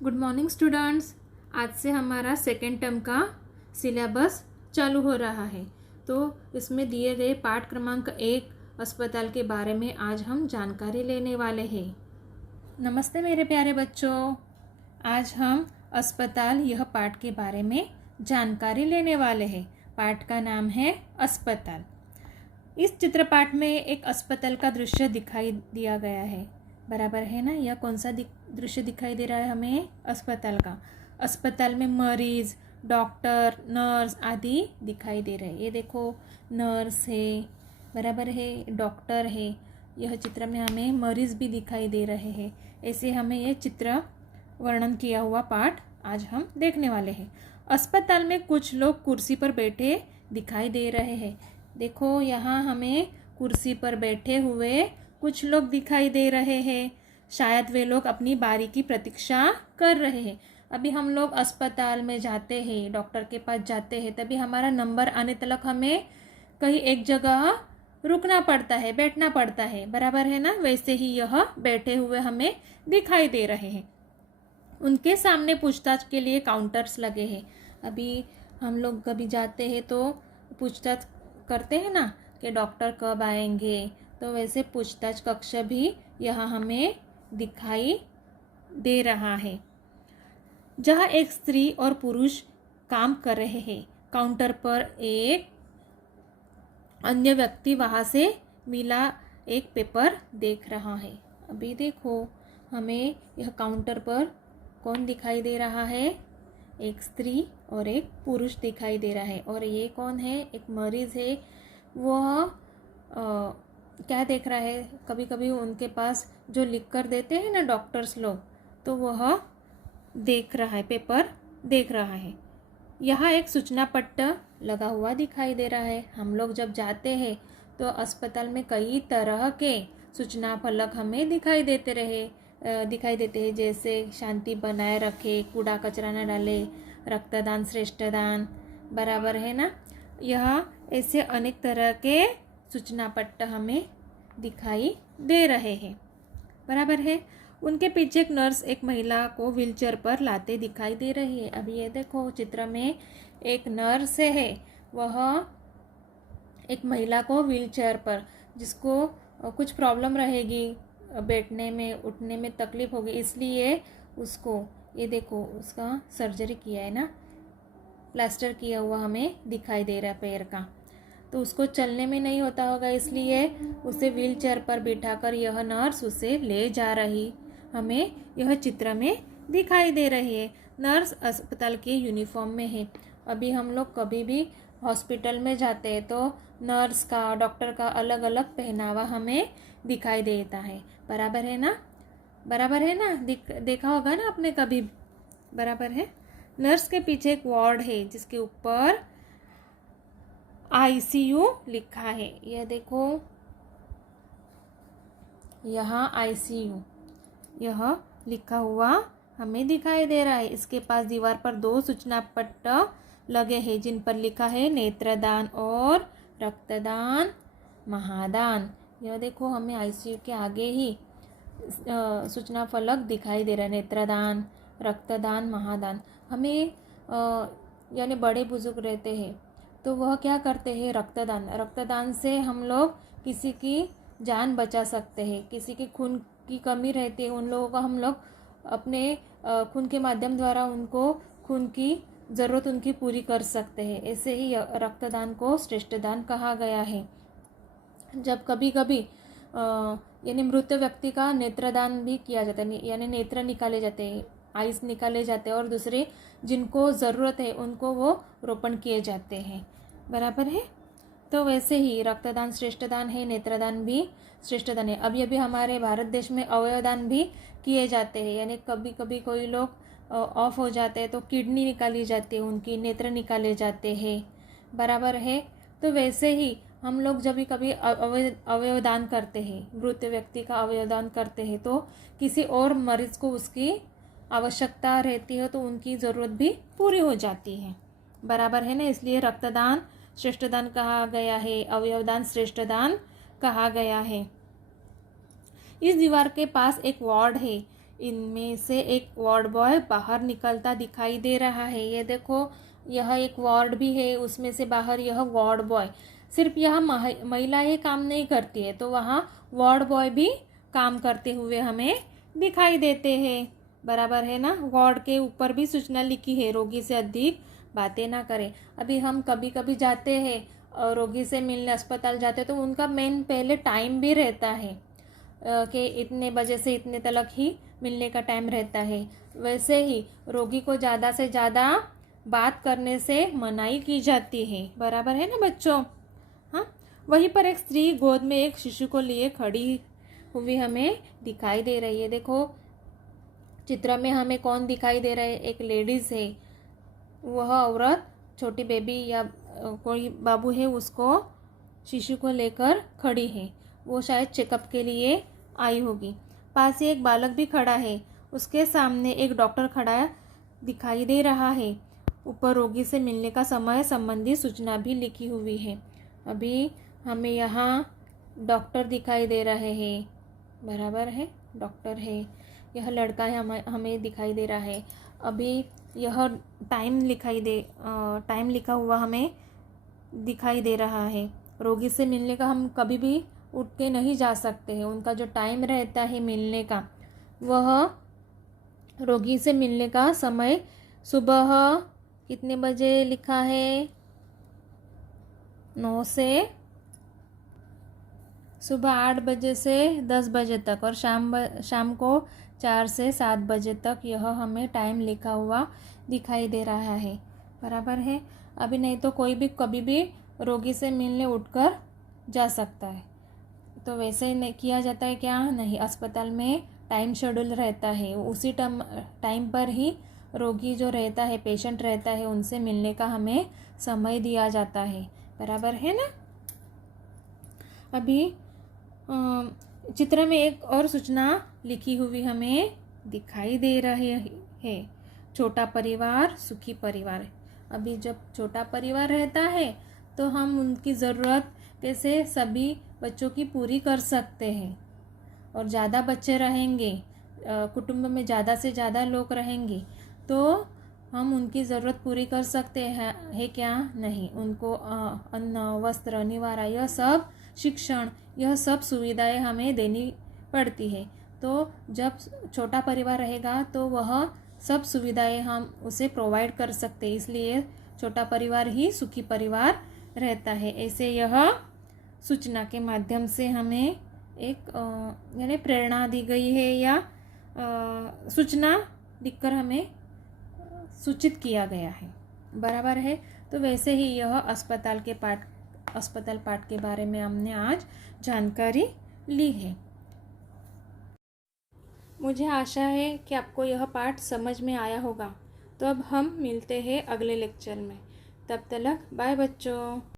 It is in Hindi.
Good morning students. आज से हमारा सेकेंड टर्म का सिलेबस चालू हो रहा है। तो इसमें दिए गए पाठ क्रमांक 1 अस्पताल के बारे में आज हम जानकारी लेने वाले हैं। नमस्ते मेरे प्यारे बच्चों, आज हम अस्पताल यह पाठ के बारे में जानकारी लेने वाले हैं। पाठ का नाम है अस्पताल। इस चित्रपाठ में एक अस्पताल का दृश्य दिखाई दिया गया है, बराबर है ना। यह कौन सा दृश्य दिखाई दे रहा है हमें? अस्पताल का। अस्पताल में मरीज, डॉक्टर, नर्स आदि दिखाई दे रहे हैं। ये देखो, नर्स है, बराबर है, डॉक्टर है। यह चित्र में हमें मरीज भी दिखाई दे रहे हैं। ऐसे हमें यह चित्र वर्णन किया हुआ पाठ आज हम देखने वाले हैं। अस्पताल में कुछ लोग कुर्सी पर बैठे दिखाई दे रहे हैं। देखो, यहाँ हमें कुर्सी पर बैठे हुए कुछ लोग दिखाई दे रहे हैं। शायद वे लोग अपनी बारी की प्रतीक्षा कर रहे हैं। अभी हम लोग अस्पताल में जाते हैं, डॉक्टर के पास जाते हैं, तभी हमारा नंबर आने तक हमें कहीं एक जगह रुकना पड़ता है, बैठना पड़ता है, बराबर है ना। वैसे ही यह बैठे हुए हमें दिखाई दे रहे हैं। उनके सामने पूछताछ के लिए काउंटर्स लगे हैं। अभी हम लोग कभी जाते हैं तो पूछताछ करते हैं ना कि डॉक्टर कब आएंगे, तो वैसे पूछताछ कक्ष भी यहाँ हमें दिखाई दे रहा है, जहाँ एक स्त्री और पुरुष काम कर रहे हैं। काउंटर पर एक अन्य व्यक्ति वहाँ से मिला एक पेपर देख रहा है। अभी देखो, हमें यह काउंटर पर कौन दिखाई दे रहा है? एक स्त्री और एक पुरुष दिखाई दे रहा है। और ये कौन है? एक मरीज है। वह क्या देख रहा है? कभी कभी उनके पास जो लिख कर देते हैं ना डॉक्टर्स लोग, तो वह देख रहा है, पेपर देख रहा है। यहाँ एक सूचना पट्ट लगा हुआ दिखाई दे रहा है। हम लोग जब जाते हैं तो अस्पताल में कई तरह के सूचना फलक हमें दिखाई देते हैं, जैसे शांति बनाए रखे, कूड़ा कचरा न डाले, रक्तदान श्रेष्ठ दान, बराबर है ना। यह ऐसे अनेक तरह के सूचना पट्ट हमें दिखाई दे रहे हैं, बराबर है। उनके पीछे एक नर्स एक महिला को व्हीलचेयर पर लाते दिखाई दे रही है। अभी ये देखो, चित्र में एक नर्स है, वह एक महिला को व्हीलचेयर पर, जिसको कुछ प्रॉब्लम रहेगी, बैठने में उठने में तकलीफ होगी, इसलिए उसको, ये देखो, उसका सर्जरी किया है ना, प्लास्टर किया हुआ हमें दिखाई दे रहा है पैर का। तो उसको चलने में नहीं होता होगा, इसलिए उसे व्हीलचेयर पर बिठाकर यह नर्स उसे ले जा रही हमें यह चित्र में दिखाई दे रही है। नर्स अस्पताल के यूनिफॉर्म में है। अभी हम लोग कभी भी हॉस्पिटल में जाते हैं तो नर्स का, डॉक्टर का अलग अलग पहनावा हमें दिखाई देता है, बराबर है ना, बराबर है ना। देखा होगा ना आपने कभी, बराबर है। नर्स के पीछे एक वार्ड है जिसके ऊपर ICU लिखा है। यह देखो, यहाँ ICU यह लिखा हुआ हमें दिखाई दे रहा है। इसके पास दीवार पर 2 सूचना पट्ट लगे हैं जिन पर लिखा है नेत्रदान और रक्तदान महादान। यह देखो, हमें ICU के आगे ही सूचना फलक दिखाई दे रहा है, नेत्रदान, रक्तदान, महादान। हमें यानी बड़े बुजुर्ग रहते हैं तो वह क्या करते हैं? रक्तदान से हम लोग किसी की जान बचा सकते हैं। किसी की खून की कमी रहती है, उन लोगों को हम लोग अपने खून के माध्यम द्वारा उनको खून की ज़रूरत उनकी पूरी कर सकते हैं। ऐसे ही रक्तदान को श्रेष्ठ दान कहा गया है। जब कभी कभी यानी मृत व्यक्ति का नेत्रदान भी किया जाता है, यानी नेत्र निकाले जाते हैं, आइस निकाले जाते हैं, और दूसरे जिनको ज़रूरत है उनको वो रोपण किए जाते हैं, बराबर है। तो वैसे ही रक्तदान श्रेष्ठ दान है, नेत्रदान भी श्रेष्ठ दान है। अभी अभी हमारे भारत देश में अवयवदान भी किए जाते हैं, यानी कभी कभी कोई लोग ऑफ हो जाते हैं तो किडनी निकाली जाती है, उनकी नेत्र निकाले जाते हैं, बराबर है। तो वैसे ही हम लोग जब भी कभी अवयवदान करते हैं, मृत व्यक्ति का अवयवदान करते हैं, तो किसी और मरीज को उसकी आवश्यकता रहती है तो उनकी ज़रूरत भी पूरी हो जाती है, बराबर है ना। इसलिए रक्तदान श्रेष्ठ दान कहा गया है, अवयवदान श्रेष्ठ दान कहा गया है। इस दीवार के पास एक वार्ड है। इनमें से एक वार्ड बॉय बाहर निकलता दिखाई दे रहा है। ये देखो, यह एक वार्ड भी है, उसमें से बाहर यह वार्ड बॉय। सिर्फ यह महिलाएं काम नहीं करती है, तो वहाँ वार्ड बॉय भी काम करते हुए हमें दिखाई देते हैं। बराबर है ना। वार्ड के ऊपर भी सूचना लिखी है, रोगी से अधिक बातें ना करें। अभी हम कभी कभी जाते हैं और रोगी से मिलने अस्पताल जाते हैं, तो उनका मेन पहले टाइम भी रहता है कि इतने बजे से इतने तक ही मिलने का टाइम रहता है। वैसे ही रोगी को ज़्यादा से ज़्यादा बात करने से मनाही की जाती है। बराबर है ना बच्चों। हाँ, वहीं पर एक स्त्री गोद में एक शिशु को लिए खड़ी हुई हमें दिखाई दे रही है। देखो, चित्र में हमें कौन दिखाई दे रहा है? एक लेडीज़ है। वह औरत छोटी बेबी या कोई बाबू है, उसको शिशु को लेकर खड़ी है। वो शायद चेकअप के लिए आई होगी। पास ही एक बालक भी खड़ा है। उसके सामने एक डॉक्टर खड़ा दिखाई दे रहा है। ऊपर रोगी से मिलने का समय संबंधी सूचना भी लिखी हुई है। अभी हमें यहाँ डॉक्टर दिखाई दे रहे हैं। बराबर है, डॉक्टर है। यह लड़का है, हमें दिखाई दे रहा है। अभी यह टाइम लिखा हुआ हमें दिखाई दे रहा है। रोगी से मिलने का हम कभी भी उठ के नहीं जा सकते हैं। उनका जो टाइम रहता है मिलने का, वह रोगी से मिलने का समय सुबह कितने बजे लिखा है? 9 से सुबह 8 बजे से 10 बजे तक, और शाम को 4 से 7 बजे तक यह हमें टाइम लिखा हुआ दिखाई दे रहा है। बराबर है। अभी नहीं तो कोई भी कभी भी रोगी से मिलने उठकर जा सकता है। तो वैसे ही नहीं किया जाता है क्या? नहीं, अस्पताल में टाइम शेड्यूल रहता है। उसी टाइम पर ही रोगी जो रहता है, पेशेंट रहता है, उनसे मिलने का हमें समय दिया जाता है। बराबर है ना। अभी चित्र में एक और सूचना लिखी हुई हमें दिखाई दे रही है। छोटा परिवार सुखी परिवार। अभी जब छोटा परिवार रहता है तो हम उनकी ज़रूरत कैसे सभी बच्चों की पूरी कर सकते हैं। और ज़्यादा बच्चे रहेंगे, कुटुंब में ज़्यादा से ज़्यादा लोग रहेंगे, तो हम उनकी ज़रूरत पूरी कर सकते हैं है क्या? नहीं। उनको अन्न, वस्त्र, निवारा, यह सब, शिक्षण, यह सब सुविधाएं हमें देनी पड़ती है। तो जब छोटा परिवार रहेगा तो वह सब सुविधाएं हम उसे प्रोवाइड कर सकते हैं। इसलिए छोटा परिवार ही सुखी परिवार रहता है। ऐसे यह सूचना के माध्यम से हमें एक यानी प्रेरणा दी गई है, या सूचना लिखकर हमें सूचित किया गया है। बराबर है। तो वैसे ही यह अस्पताल पाठ के बारे में हमने आज जानकारी ली है। मुझे आशा है कि आपको यह पाठ समझ में आया होगा। तो अब हम मिलते हैं अगले लेक्चर में। तब तक बाय बच्चों।